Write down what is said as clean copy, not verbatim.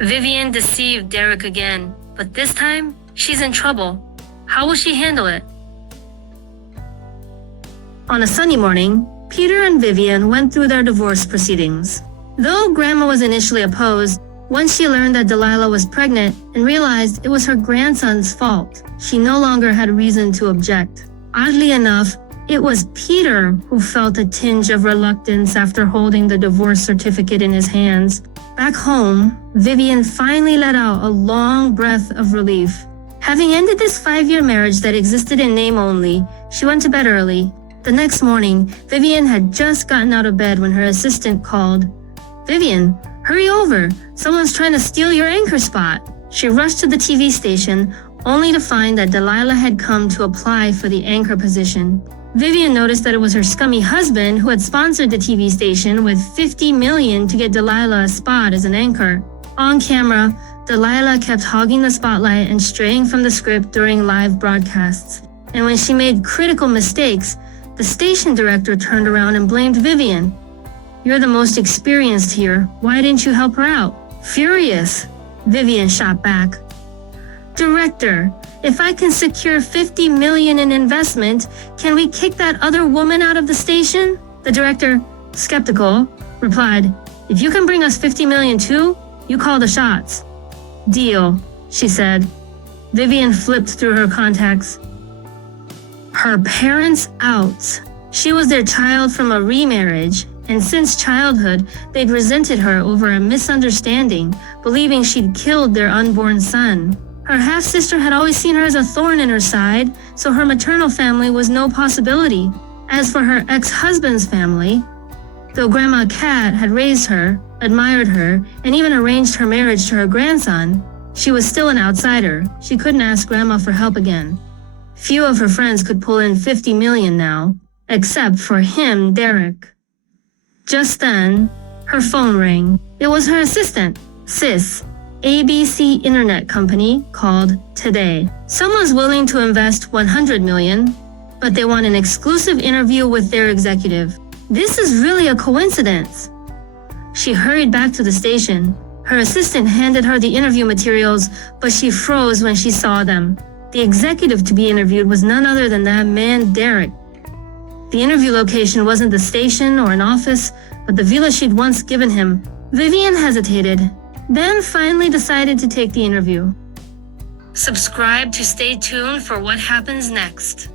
Vivian deceived Derek again, but this time, she's in trouble. How will she handle it? On a sunny morning, Peter and Vivian went through their divorce proceedings. Though Grandma was initially opposed, once she learned that Delilah was pregnant and realized it was her grandson's fault, she no longer had reason to object. Oddly enough, it was Peter who felt a tinge of reluctance after holding the divorce certificate in his hands. Back home, Vivian finally let out a long breath of relief. Having ended this 5-year marriage that existed in name only, she went to bed early. The next morning, Vivian had just gotten out of bed when her assistant called. "Vivian, hurry over. Someone's trying to steal your anchor spot." She rushed to the TV station, only to find that Delilah had come to apply for the anchor position. Vivian noticed that it was her scummy husband who had sponsored the TV station with $50 million to get Delilah a spot as an anchor. On camera, Delilah kept hogging the spotlight and straying from the script during live broadcasts. And when she made critical mistakes, the station director turned around and blamed Vivian. "You're the most experienced here. Why didn't you help her out?" Furious, Vivian shot back. "Director, if I can secure $50 million in investment, can we kick that other woman out of the station?" The director, skeptical, replied, "If you can bring us $50 million too, you call the shots." "Deal," she said. Vivian flipped through her contacts. Her parents' outs. She was their child from a remarriage, and since childhood, they'd resented her over a misunderstanding, believing she'd killed their unborn son. Her half-sister had always seen her as a thorn in her side, so her maternal family was no possibility. As for her ex-husband's family, though Grandma Cat had raised her, admired her, and even arranged her marriage to her grandson, she was still an outsider. She couldn't ask Grandma for help again. Few of her friends could pull in $50 million now, except for him, Derek. Just then, her phone rang. It was her assistant, Sis, ABC internet company called Today. Someone's willing to invest $100 million, but they want an exclusive interview with their executive. This is really a coincidence. She hurried back to the station. Her assistant handed her the interview materials, but she froze when she saw them. The executive to be interviewed was none other than that man, Derek. The interview location wasn't the station or an office, but the villa she'd once given him. Vivian hesitated, then finally decided to take the interview. Subscribe to stay tuned for what happens next.